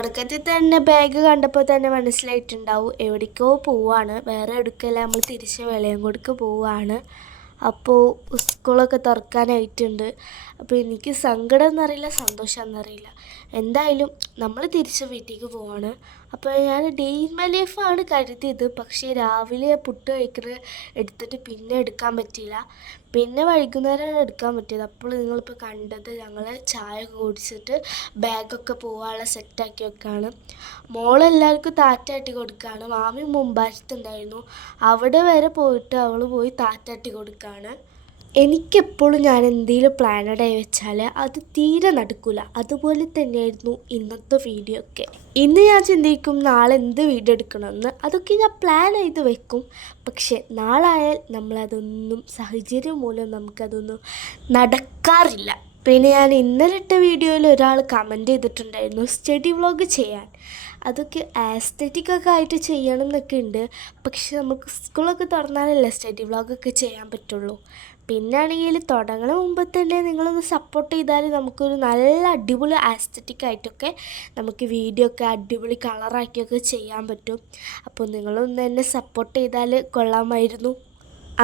തുടക്കത്തിൽ തന്നെ ബാഗ് കണ്ടപ്പോൾ തന്നെ മനസ്സിലായിട്ടുണ്ടാവും എവിടേക്കോ പോവാണ്. വേറെ എവിടേക്കല്ല, നമ്മൾ തിരിച്ച് വെളിയംകോടിക്ക് പോവാണ്. അപ്പോൾ സ്കൂളൊക്കെ തുറക്കാനായിട്ടുണ്ട്. അപ്പോൾ എനിക്ക് സങ്കടം എന്നറിയില്ല, സന്തോഷം എന്നറിയില്ല. എന്തായാലും നമ്മൾ തിരിച്ച് വീട്ടിലേക്ക് പോവാണ്. അപ്പോൾ ഞാൻ ഡേ ഇൻ മൈ ലൈഫാണ് കരുതിയത്. പക്ഷേ രാവിലെ പുട്ട് കഴിക്കുന്നത് എടുത്തിട്ട് പിന്നെ എടുക്കാൻ പറ്റിയില്ല. പിന്നെ വൈകുന്നേരമാണ് എടുക്കാൻ പറ്റിയത്. അപ്പോൾ നിങ്ങളിപ്പോൾ കണ്ടത് ഞങ്ങൾ ചായ കുടിച്ചിട്ട് ബാഗൊക്കെ പോകാനുള്ള സെറ്റാക്കി വെക്കുകയാണ്. മോളെല്ലാവർക്കും താറ്റാട്ടി കൊടുക്കുകയാണ്. മാമി മുമ്പാറ്റത്തുണ്ടായിരുന്നു, അവിടെ വരെ പോയിട്ട് അവൾ പോയി താറ്റാട്ടി കൊടുക്കുകയാണ്. എനിക്കെപ്പോഴും ഞാൻ എന്തെങ്കിലും പ്ലാനഡായി വെച്ചാൽ അത് തീരെ നടക്കില്ല. അതുപോലെ തന്നെയായിരുന്നു ഇന്നത്തെ വീഡിയോ ഒക്കെ. ഇന്ന് ഞാൻ ചിന്തിക്കും നാളെ എന്ത് വീഡിയോ എടുക്കണമെന്ന്. അതൊക്കെ ഞാൻ പ്ലാൻ ചെയ്ത് വെക്കും. പക്ഷെ നാളായാൽ നമ്മളതൊന്നും സാഹചര്യം മൂലം നമുക്കതൊന്നും നടക്കാറില്ല. പിന്നെ ഞാൻ ഇന്നലെ ഇട്ട വീഡിയോയിൽ ഒരാൾ കമൻറ്റ് ചെയ്തിട്ടുണ്ടായിരുന്നു സ്റ്റഡി വ്ളോഗ് ചെയ്യാൻ. അതൊക്കെ ആസ്തറ്റിക്കൊക്കെ ആയിട്ട് ചെയ്യണം എന്നൊക്കെ ഉണ്ട്. പക്ഷെ നമുക്ക് സ്കൂളൊക്കെ തുറന്നാലല്ലേ സ്റ്റഡി വ്ളോഗൊക്കെ ചെയ്യാൻ പറ്റുള്ളൂ. പിന്നെ ആണെങ്കിൽ തുടങ്ങണ മുമ്പ് തന്നെ നിങ്ങളൊന്ന് സപ്പോർട്ട് ചെയ്താൽ നമുക്കൊരു നല്ല അടിപൊളി ആസ്തറ്റിക് ആയിട്ടൊക്കെ നമുക്ക് വീഡിയോ ഒക്കെ അടിപൊളി കളറാക്കിയൊക്കെ ചെയ്യാൻ പറ്റും. അപ്പോൾ നിങ്ങളൊന്ന് എന്നെ സപ്പോർട്ട് ചെയ്താൽ കൊള്ളാമായിരുന്നു.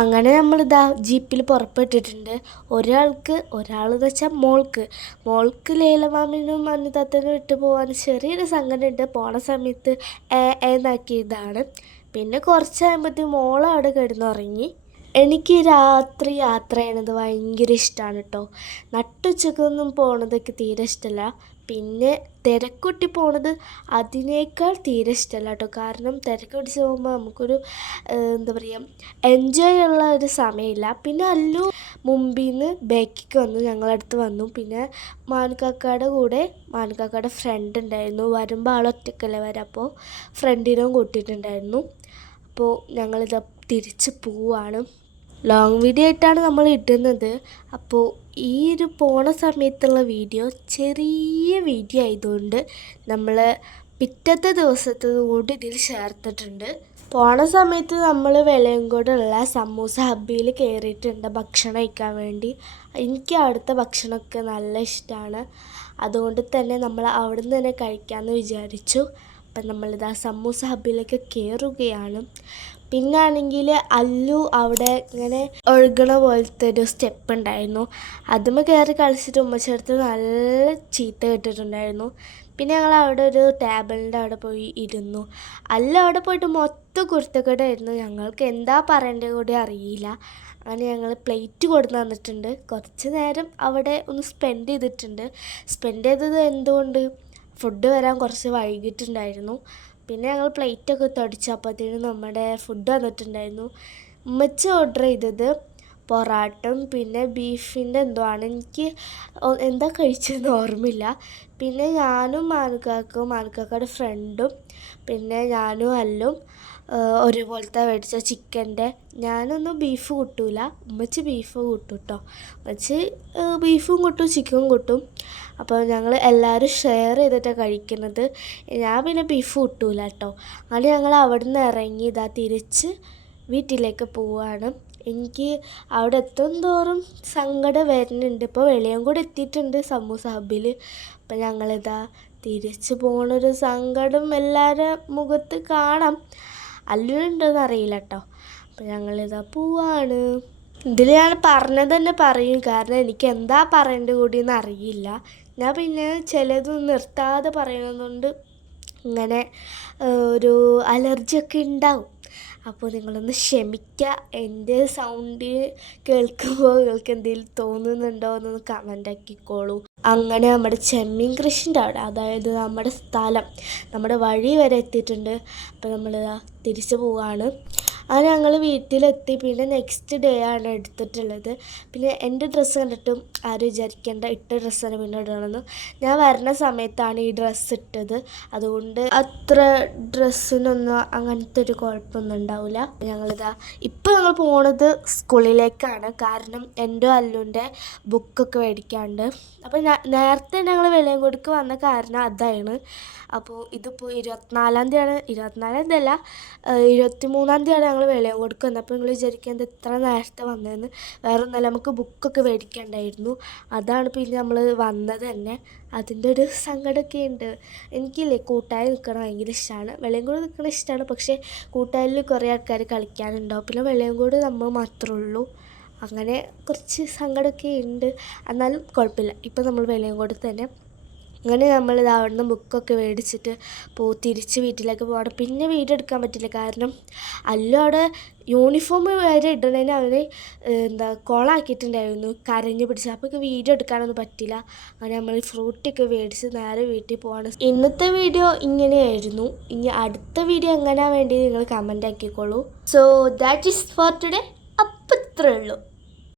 അങ്ങനെ നമ്മളിതാ ജീപ്പിൽ പുറപ്പെട്ടിട്ടുണ്ട്. ഒരാളെന്ന് വെച്ചാൽ മോൾക്ക് ലൈലമാമിനും അനിതാത്തനും ഇട്ട് പോകാൻ ചെറിയൊരു സങ്കടമുണ്ട്. പോണ സമയത്ത് എന്നാക്കിയതാണ്. പിന്നെ കുറച്ച് കഴിയുമ്പോഴത്തേക്കും മോൾ അവിടെ കിടന്നുറങ്ങി. എനിക്ക് രാത്രി യാത്ര ചെയ്യണത് ഭയങ്കര ഇഷ്ടമാണ് കേട്ടോ. നട്ടുച്ചക്കൊന്നും പോണതൊക്കെ തീരെ ഇഷ്ടമല്ല. പിന്നെ തിരക്കൊട്ടി പോണത് അതിനേക്കാൾ തീരെ ഇഷ്ടമല്ല കേട്ടോ. കാരണം തിരക്ക് പിടിച്ച് പോകുമ്പോൾ നമുക്കൊരു എന്താ പറയുക, എൻജോയ് ഉള്ള ഒരു സമയമില്ല. പിന്നെ അല്ലു മുമ്പിൽ നിന്ന് ബാക്കിക്ക് വന്നു, ഞങ്ങളടുത്ത് വന്നു. പിന്നെ മാനുക്കാക്കയുടെ ഫ്രണ്ട് ഉണ്ടായിരുന്നു. വരുമ്പോൾ ആളൊറ്റക്കല്ലേ വരാം, അപ്പോൾ ഫ്രണ്ടിനും കൂട്ടിയിട്ടുണ്ടായിരുന്നു. അപ്പോൾ ഞങ്ങളിത് തിരിച്ച് പോവാണ്. ലോങ് വീഡിയോ ആയിട്ടാണ് നമ്മൾ ഇടുന്നത്. അപ്പോൾ ഈ ഒരു പോണ സമയത്തുള്ള വീഡിയോ ചെറിയ വീഡിയോ ആയതുകൊണ്ട് നമ്മൾ പിറ്റത്തെ ദിവസത്തത് കൂടി ഇതിൽ ചേർത്തിട്ടുണ്ട്. പോണ സമയത്ത് നമ്മൾ വെളിയംകോടുള്ള സമൂസ ഹബ്ബിയിൽ കയറിയിട്ടുണ്ട് ഭക്ഷണം കഴിക്കാൻ വേണ്ടി. എനിക്ക് അവിടുത്തെ ഭക്ഷണമൊക്കെ നല്ല ഇഷ്ടമാണ്. അതുകൊണ്ട് തന്നെ നമ്മൾ അവിടെ നിന്ന് തന്നെ കഴിക്കാമെന്ന് വിചാരിച്ചു. അപ്പം നമ്മളിതാ സമൂസ ഹബ്ബിലേക്ക് കയറുകയാണ്. പിന്നെ ആണെങ്കിൽ അല്ലു അവിടെ ഇങ്ങനെ ഒഴുകണ പോലത്തെ ഒരു സ്റ്റെപ്പ് ഉണ്ടായിരുന്നു. അതുമ്മ കയറി കളിച്ചിട്ട് ഉമ്മച്ചേർത്ത് നല്ല ചീത്ത കേട്ടിട്ടുണ്ടായിരുന്നു. പിന്നെ ഞങ്ങൾ അവിടെ ഒരു ടേബിളിൻ്റെ അവിടെ പോയി ഇരുന്നു. അവിടെ പോയിട്ട് മൊത്തം കുരുത്തക്കേടായിരുന്നു. ഞങ്ങൾക്ക് എന്താ പറയേണ്ടത് കൂടി അറിയില്ല. അങ്ങനെ ഞങ്ങൾ പ്ലേറ്റ് കൊടുത്ത് തന്നിട്ടുണ്ട്. കുറച്ച് നേരം അവിടെ ഒന്ന് സ്പെൻഡ് ചെയ്തത് എന്തുകൊണ്ട് ഫുഡ് വരാൻ കുറച്ച് വൈകിട്ടുണ്ടായിരുന്നു. പിന്നെ ഞങ്ങൾ പ്ലേറ്റൊക്കെ തുടച്ചപ്പോഴത്തേനും നമ്മുടെ ഫുഡ് വന്നിട്ടുണ്ടായിരുന്നു. ഉമ്മച്ചി ഓർഡർ ചെയ്തത് പൊറാട്ടും പിന്നെ ബീഫിൻ്റെ എന്തോ ആണ്, എനിക്ക് എന്താ കഴിച്ചതെന്ന് ഓർമ്മയില്ല. പിന്നെ ഞാനും മാനുക്കാക്കയുടെ ഫ്രണ്ടും പിന്നെ ഞാനും അല്ലും ഒരുപോലത്തെ മേടിച്ച ചിക്കൻ്റെ. ഞാനൊന്നും ബീഫ് കൂട്ടൂല, ഉമ്മച്ചി ബീഫ് കൂട്ടും കേട്ടോ. ഉമ്മച്ചി ബീഫും കൂട്ടും ചിക്കനും കൂട്ടും. അപ്പോൾ ഞങ്ങൾ എല്ലാവരും ഷെയർ ചെയ്തിട്ടാണ് കഴിക്കുന്നത്. ഞാൻ പിന്നെ ബീഫ് കൂട്ടൂല കേട്ടോ. അങ്ങനെ ഞങ്ങൾ അവിടെ നിന്ന് ഇറങ്ങി തിരിച്ച് വീട്ടിലേക്ക് പോവുകയാണ്. എനിക്ക് അവിടെ എത്തും തോറും സങ്കടം വരുന്നുണ്ട്. ഇപ്പോൾ വെളിയംകോട് എത്തിയിട്ടുണ്ട് സമൂസ ഹബ്ബിൽ. അപ്പം ഞങ്ങളിതാ തിരിച്ച് പോകണൊരു സങ്കടം എല്ലാവരുടെ മുഖത്ത് കാണാം. അല്ലുണ്ടെന്ന് അറിയില്ല കേട്ടോ. അപ്പം ഞങ്ങളിതാ പോവാണ്. ഇതിൽ ഞാൻ പറഞ്ഞത് തന്നെ പറയും, കാരണം എനിക്ക് എന്താ പറയേണ്ടത് കൂടിയെന്ന് അറിയില്ല. ഞാൻ പിന്നെ ചിലത് നിർത്താതെ പറയുന്നതുകൊണ്ട് ഇങ്ങനെ ഒരു അലർജിയൊക്കെ ഉണ്ടാവും. അപ്പോൾ നിങ്ങളൊന്ന് ക്ഷമിക്കുക. എൻ്റെ സൗണ്ട് കേൾക്കുമ്പോൾ നിങ്ങൾക്ക് എന്തെങ്കിലും തോന്നുന്നുണ്ടോ എന്നൊന്ന് കമൻ്റ് ആക്കിക്കോളൂ. അങ്ങനെ നമ്മുടെ ചെമ്മീൻ കൃഷിൻ്റെ അവിടെ, അതായത് നമ്മുടെ സ്ഥലം, നമ്മുടെ വഴി വരെ എത്തിയിട്ടുണ്ട്. അപ്പോൾ നമ്മൾ തിരിച്ചു പോവാണ്. അങ്ങനെ ഞങ്ങൾ വീട്ടിലെത്തി. പിന്നെ നെക്സ്റ്റ് ഡേ ആണ് എടുത്തിട്ടുള്ളത്. പിന്നെ എൻ്റെ ഡ്രസ്സ് കണ്ടിട്ടും ആരും വിചാരിക്കേണ്ട ഇട്ട ഡ്രസ്സാണ് പിന്നെ ഇടണമെന്ന്. ഞാൻ വരുന്ന സമയത്താണ് ഈ ഡ്രസ്സ് ഇട്ടത്. അതുകൊണ്ട് അത്ര ഡ്രസ്സിനൊന്നും അങ്ങനത്തെ ഒരു കുഴപ്പമൊന്നും ഉണ്ടാവില്ല. ഇപ്പോൾ ഞങ്ങൾ പോണത് സ്കൂളിലേക്കാണ്. കാരണം എൻ്റെ അല്ലുൻ്റെ ബുക്കൊക്കെ മേടിക്കാണ്ട്. അപ്പോൾ നേരത്തെ ഞങ്ങൾ വെളിയംകോടിക്ക് വന്ന കാരണം അതാണ്. അപ്പോൾ ഇതിപ്പോൾ 24-ാം തീയതിയാണ്, 24-ാം തീയതി അല്ല, 23-ാം തീയതിയാണ് ഞങ്ങൾ വെളിയങ്കോടക്ക് വന്നത്. അപ്പോൾ നിങ്ങൾ വിചാരിക്കുന്നത് ഇത്ര നേരത്തെ വന്നതെന്ന്. വേറെ ഒന്നല്ല, നമുക്ക് ബുക്കൊക്കെ മേടിക്കണ്ടായിരുന്നു. അതാണ് പിന്നെ നമ്മൾ വന്നത് തന്നെ. അതിൻ്റെ ഒരു സങ്കടമൊക്കെ ഉണ്ട്. എനിക്കില്ലേ കൂട്ടായി നിൽക്കണം ഭയങ്കര ഇഷ്ടമാണ്. വെളിയങ്കോട് നിൽക്കണ ഇഷ്ടമാണ്. പക്ഷേ കൂട്ടായിൽ കുറേ ആൾക്കാർ കളിക്കാനുണ്ടാവും. പിന്നെ വെളിയങ്കോട് നമ്മൾ മാത്രമേ ഉള്ളൂ. അങ്ങനെ കുറച്ച് സങ്കടമൊക്കെ ഉണ്ട്. എന്നാലും കുഴപ്പമില്ല. ഇപ്പം നമ്മൾ വെളിയങ്കോട് തന്നെ. അങ്ങനെ നമ്മൾ അവിടെ നിന്ന് ബുക്കൊക്കെ മേടിച്ചിട്ട് തിരിച്ച് വീട്ടിലേക്ക് പോകണം. പിന്നെ വീഡിയോ എടുക്കാൻ പറ്റില്ല, കാരണം അല്ലു അവിടെ യൂണിഫോം വരെ ഇടണേന് അവർ കോളാക്കിയിട്ടുണ്ടായിരുന്നു, കരഞ്ഞു പിടിച്ച്. അപ്പോൾ വീഡിയോ എടുക്കാനൊന്നും പറ്റില്ല. അങ്ങനെ നമ്മൾ ഫ്രൂട്ടിയൊക്കെ മേടിച്ച് നേരെ വീട്ടിൽ പോവാണ്. ഇന്നത്തെ വീഡിയോ ഇങ്ങനെയായിരുന്നു. ഇനി അടുത്ത വീഡിയോ എങ്ങനെയാണ് വേണ്ടി നിങ്ങൾ കമൻ്റ് ആക്കിക്കോളൂ. So that is for today. അപ്പം ഇത്രയേ ഉള്ളൂ.